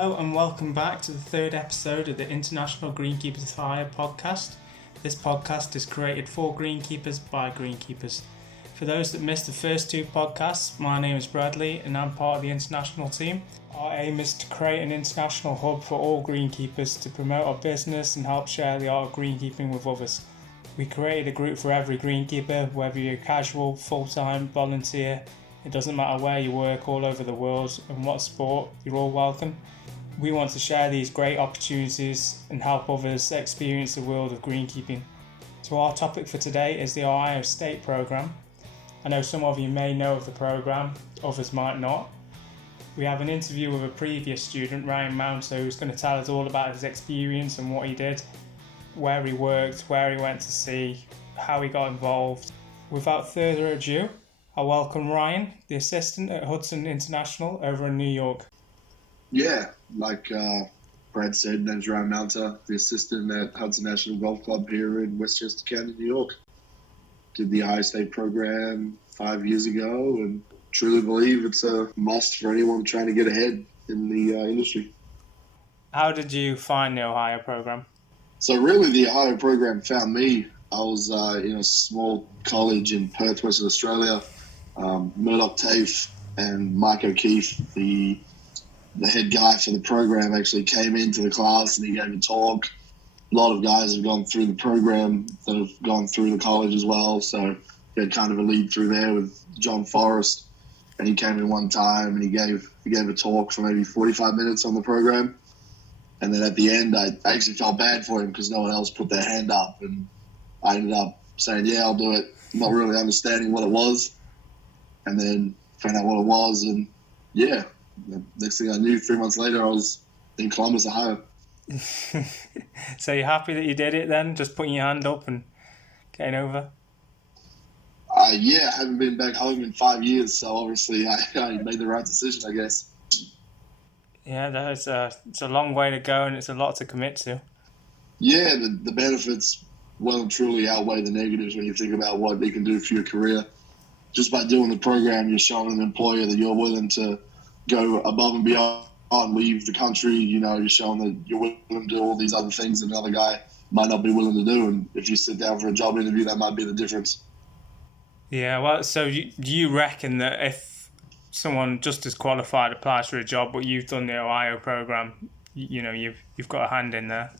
Hello and welcome back to the third episode of the International Greenkeepers Hire podcast. This podcast is created for greenkeepers by greenkeepers. For those that missed the first two podcasts, my name is Bradley and I'm part of the international team. Our aim is to create an international hub for all greenkeepers to promote our business and help share the art of greenkeeping with others. We created a group for every greenkeeper, whether you're casual, full-time, volunteer. It doesn't matter where you work all over the world and what sport, you're all welcome. We want to share these great opportunities and help others experience the world of greenkeeping. So our topic for today is the Ohio State Program. I know some of you may know of the program, others might not. We have an interview with a previous student, Ryan Mounto, who's going to tell us all about his experience and what he did, where he worked, where he went to see, how he got involved. Without further ado, I welcome Ryan, the assistant at Hudson International over in New York. Yeah, like Brad said, name's Ryan Mounter, the assistant at Hudson National Golf Club here in Westchester County, New York. Did the Ohio State program 5 years ago and truly believe it's a must for anyone trying to get ahead in the industry. How did you find the Ohio program? So really the Ohio program found me. I was in a small college in Perth, Western Australia. Murdoch Tafe and Mike O'Keefe, the head guy for the program, actually came into the class and he gave a talk. A lot of guys have gone through the program that have gone through the college as well, so he had kind of a lead through there with John Forrest, and he came in one time and he gave a talk for maybe 45 minutes on the program. And then at the end, I actually felt bad for him because no one else put their hand up, and I ended up saying, yeah, I'll do it, not really understanding what it was. And then found out what it was, and yeah, the next thing I knew, 3 months later, I was in Columbus, Ohio. So you're happy that you did it then, just putting your hand up and getting over? Yeah, I haven't been back home in 5 years, so obviously I made the right decision, I guess. Yeah, it's a long way to go and it's a lot to commit to. Yeah, the benefits well and truly outweigh the negatives when you think about what they can do for your career. Just by doing the program, you're showing an employer that you're willing to go above and beyond, leave the country. You know, you're showing that you're willing to do all these other things that another guy might not be willing to do. And if you sit down for a job interview, that might be the difference. Yeah, well, so do you reckon that if someone just as qualified applies for a job, but you've done the Ohio program, you've got a hand in there?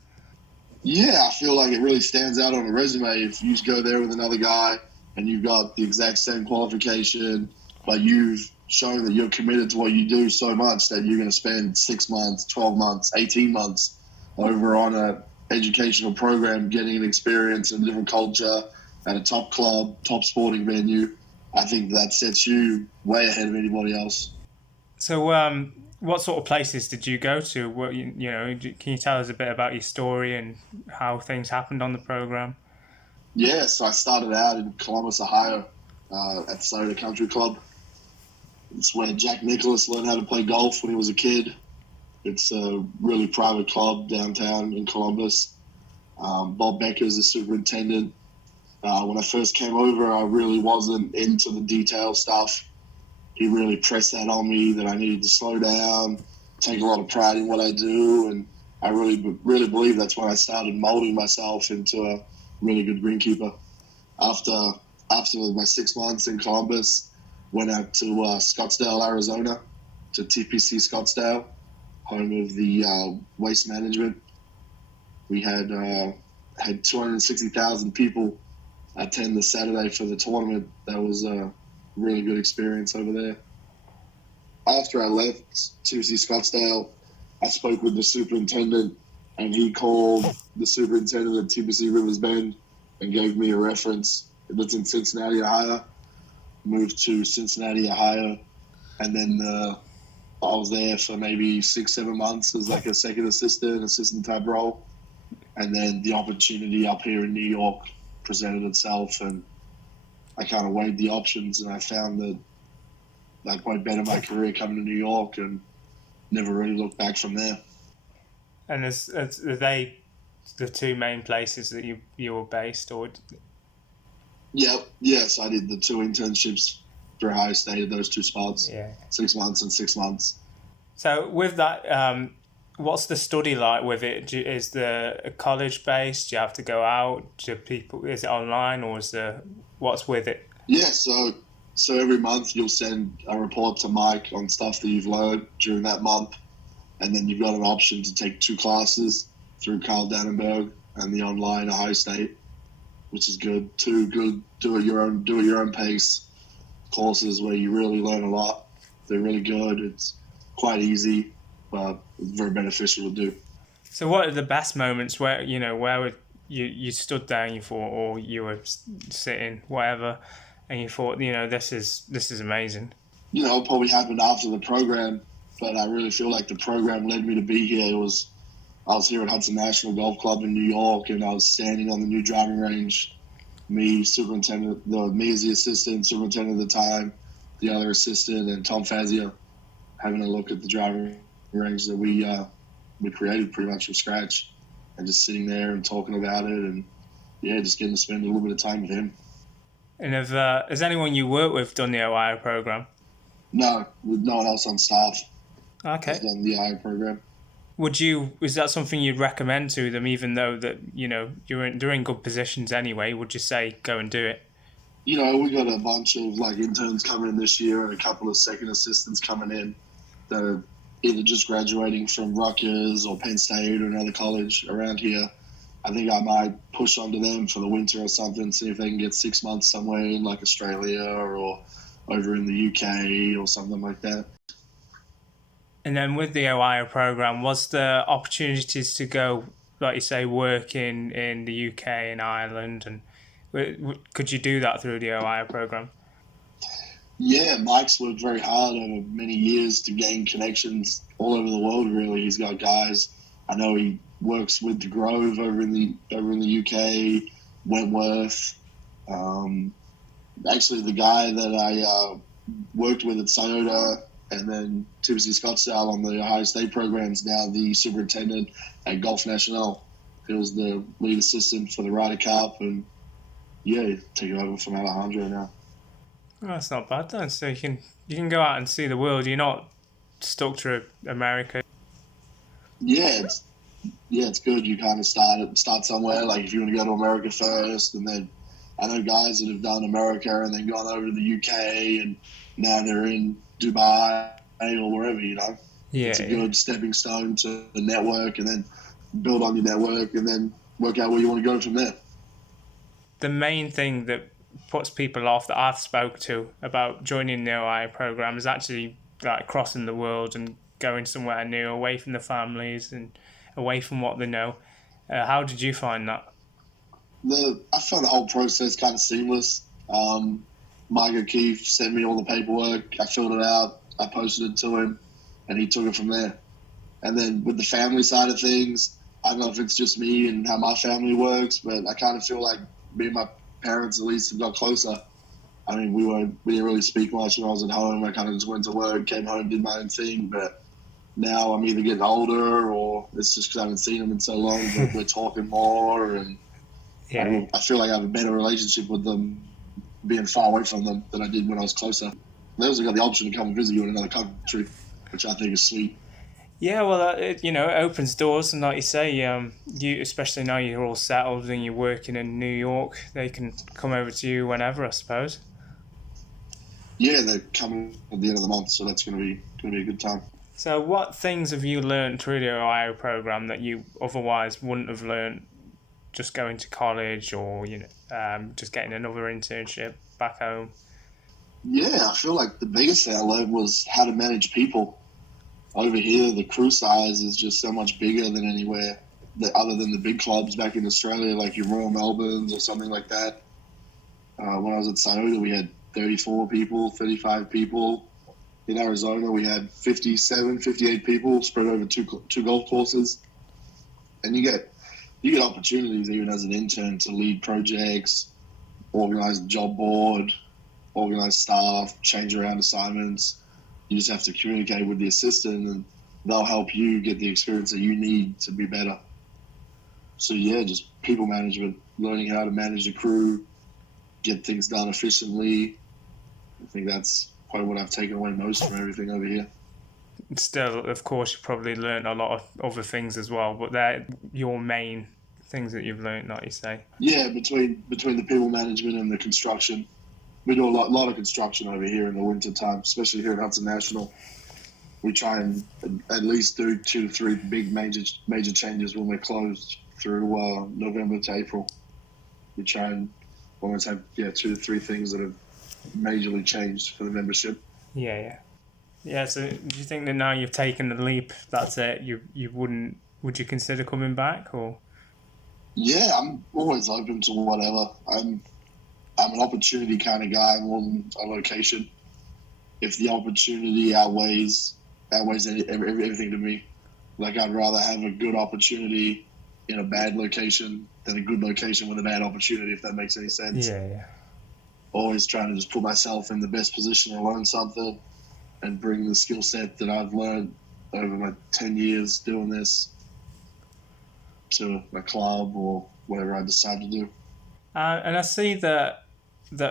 Yeah, I feel like it really stands out on a resume if you just go there with another guy and you've got the exact same qualification, but you've shown that you're committed to what you do so much that you're going to spend 6 months, 12 months, 18 months over on a educational program, getting an experience in a different culture at a top club, top sporting venue. I think that sets you way ahead of anybody else. So what sort of places did you go to? What, can you tell us a bit about your story and how things happened on the program? Yeah, so I started out in Columbus, Ohio, at Soda Country Club. It's where Jack Nicklaus learned how to play golf when he was a kid. It's a really private club downtown in Columbus. Bob Becker's the superintendent. When I first came over, I really wasn't into the detail stuff. He really pressed that on me that I needed to slow down, take a lot of pride in what I do, and I really believe that's when I started molding myself into a really good greenkeeper. After my 6 months in Columbus, went out to Scottsdale, Arizona, to TPC Scottsdale, home of the waste management. We had 260,000 people attend the Saturday for the tournament. That was a really good experience over there. After I left TPC Scottsdale, I spoke with the superintendent, and he called the superintendent at TPC Rivers Bend and gave me a reference. That's in Cincinnati, Ohio. Moved to Cincinnati, Ohio, and then I was there for maybe 6-7 months as like a second assistant type role. And then the opportunity up here in New York presented itself, and I kind of weighed the options, and I found that that might better my career coming to New York, and never really looked back from there. And are they the two main places that you were based, or? Yes, I did the 2 internships for Ohio State at those 2 spots. Yeah. 6 months and 6 months. So with that, What's the study like with it? Is the college based? Do you have to go out? Is it online, or what's with it? Yeah, so every month you'll send a report to Mike on stuff that you've learned during that month, and then you've got an option to take 2 classes through Carl Dannenberg and the online Ohio State, which is good. 2 good do at your own pace courses where you really learn a lot. They're really good. It's quite easy, but it's very beneficial to do. So what are the best moments where you stood there and you thought, or you were sitting, whatever, and you thought, this is amazing? It probably happened after the program, but I really feel like the program led me to be here. I was here at Hudson National Golf Club in New York, and I was standing on the new driving range. Me as the assistant, superintendent at the time, the other assistant, and Tom Fazio, having a look at the driving range that we created pretty much from scratch, and just sitting there and talking about it, and just getting to spend a little bit of time with him. And has anyone you work with done the Ohio program? No, with no one else on staff. Okay. Has done the Ohio program. Is that something you'd recommend to them, even though that they're in good positions anyway? Would you say go and do it? We got a bunch of interns coming in this year, and a couple of second assistants coming in that are either just graduating from Rutgers or Penn State or another college around here. I think I might push onto them for the winter or something, see if they can get 6 months somewhere in Australia or over in the UK or something like that. And then with the Ohio program, was there opportunities to go, like you say, work in the UK and Ireland, and could you do that through the Ohio program? Yeah, Mike's worked very hard over many years to gain connections all over the world. Really, he's got guys. I know he works with the Grove over in the UK, Wentworth. Actually, the guy that I worked with at Scioto and then Tipsy Scottsdale on the Ohio State program is now the superintendent at Golf National. He was the lead assistant for the Ryder Cup, and taking over from Alejandro now. Oh, that's not bad then. So you can go out and see the world. You're not stuck to America. Yeah, it's good. You kind of start somewhere. If you want to go to America first, and then I know guys that have done America and then gone over to the UK, and now they're in Dubai or wherever. Yeah, it's a good stepping stone to the network, and then build on your network, and then work out where you want to go from there. The main thing that puts people off that I've spoke to about joining the OI program is actually crossing the world and going somewhere new, away from the families and away from what they know. How did you find that? I found the whole process kind of seamless. Michael Keefe sent me all the paperwork. I filled it out. I posted it to him, and he took it from there. And then with the family side of things, I don't know if it's just me and how my family works, but I kind of feel like me and my parents at least have got closer. I mean, we didn't really speak much when I was at home. I kind of just went to work, came home, did my own thing. But now I'm either getting older, or it's just because I haven't seen them in so long. But we're talking more, and I feel like I have a better relationship with them being far away from them than I did when I was closer. They also got the option to come and visit you in another country, which I think is sweet. Yeah, well, it opens doors, and like you say, you especially now you're all settled and you're working in New York, they can come over to you whenever, I suppose. Yeah, they're coming at the end of the month, so that's going to be a good time. So, what things have you learned through the Ohio program that you otherwise wouldn't have learned just going to college, or just getting another internship back home? Yeah, I feel like the biggest thing I learned was how to manage people. Over here, the crew size is just so much bigger than anywhere other than the big clubs back in Australia, like your Royal Melbournes or something like that. When I was at Scioto, we had 34 people, 35 people. In Arizona, we had 57, 58 people spread over two golf courses. And you get opportunities even as an intern to lead projects, organize the job board, organize staff, change around assignments. You just have to communicate with the assistant, and they'll help you get the experience that you need to be better. So just people management, learning how to manage the crew, get things done efficiently. I think that's probably what I've taken away most from everything over here. still, of course, you probably learned a lot of other things as well, but they're your main things that you've learned, like you say. Yeah, between the people management and the construction. We do a lot of construction over here in the winter time, especially here at Hudson National. We try and at least do 2 to 3 big major changes when we're closed through November to April. We try and almost have 2 to 3 things that have majorly changed for the membership. Yeah. So do you think that now you've taken the leap, that's it? Would you consider coming back, or? Yeah, I'm always open to whatever. I'm an opportunity kind of guy more than a location. If the opportunity outweighs everything to me, like I'd rather have a good opportunity in a bad location than a good location with a bad opportunity, if that makes any sense. Yeah. Always trying to just put myself in the best position to learn something and bring the skill set that I've learned over my 10 years doing this to my club or whatever I decide to do. And I see that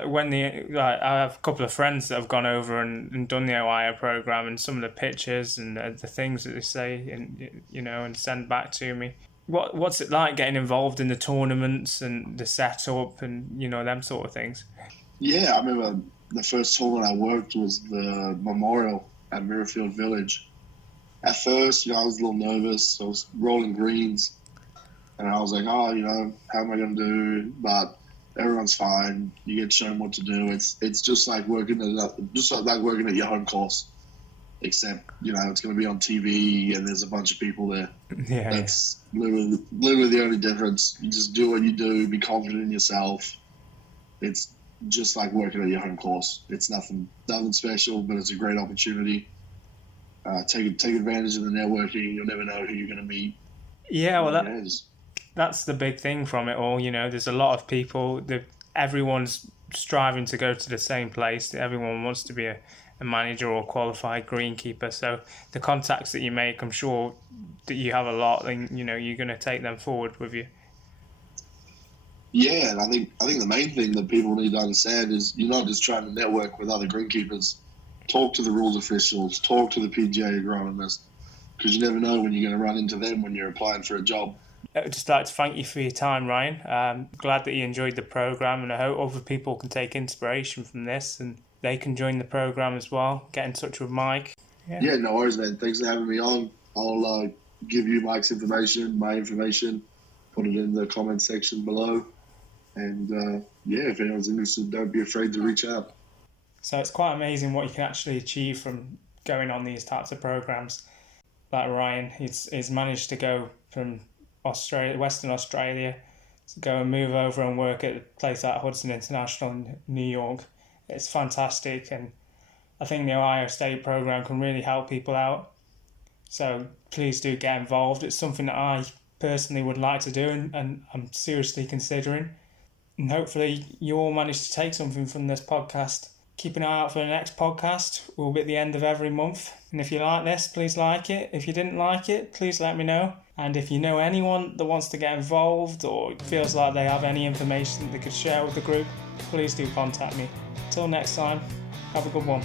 when I have a couple of friends that have gone over and done the Ohio program, and some of the pictures and the things that they say and send back to me. What's it like getting involved in the tournaments and the setup and them sort of things? Yeah, I remember the first tournament I worked was the Memorial at Mirrorfield Village. At first, I was a little nervous. I was rolling greens, and I was like, how am I going to do? But everyone's fine. You get shown what to do. It's just like working at your home course, except it's going to be on TV and there's a bunch of people there. Yeah, that's literally the only difference. You just do what you do. Be confident in yourself. It's just like working at your home course. It's nothing special, but it's a great opportunity. Take advantage of the networking. You'll never know who you're going to meet. Yeah, well, that's the big thing from it all. There's a lot of people. Everyone's striving to go to the same place. Everyone wants to be a manager or qualified greenkeeper. So the contacts that you make, I'm sure that you have a lot, and you're going to take them forward with you. Yeah, and I think the main thing that people need to understand is you're not just trying to network with other greenkeepers. Talk to the rules officials. Talk to the PGA agronomist, because you never know when you're going to run into them when you're applying for a job. I'd just like to thank you for your time, Ryan. Glad that you enjoyed the program, and I hope other people can take inspiration from this and they can join the program as well. Get in touch with Mike. Yeah, no worries, man. Thanks for having me on. I'll give you Mike's information, my information, put it in the comment section below. And if anyone's interested, don't be afraid to reach out. So it's quite amazing what you can actually achieve from going on these types of programs. Like Ryan, he's managed to go from Western Australia, to go and move over and work at a place like Hudson International in New York. It's fantastic, and I think the Ohio State program can really help people out. So please do get involved. It's something that I personally would like to do, and I'm seriously considering. And hopefully you all manage to take something from this podcast. Keep an eye out for the next podcast. We'll be at the end of every month. And if you like this, please like it. If you didn't like it, please let me know. And if you know anyone that wants to get involved or feels like they have any information that they could share with the group, please do contact me. Till next time, have a good one.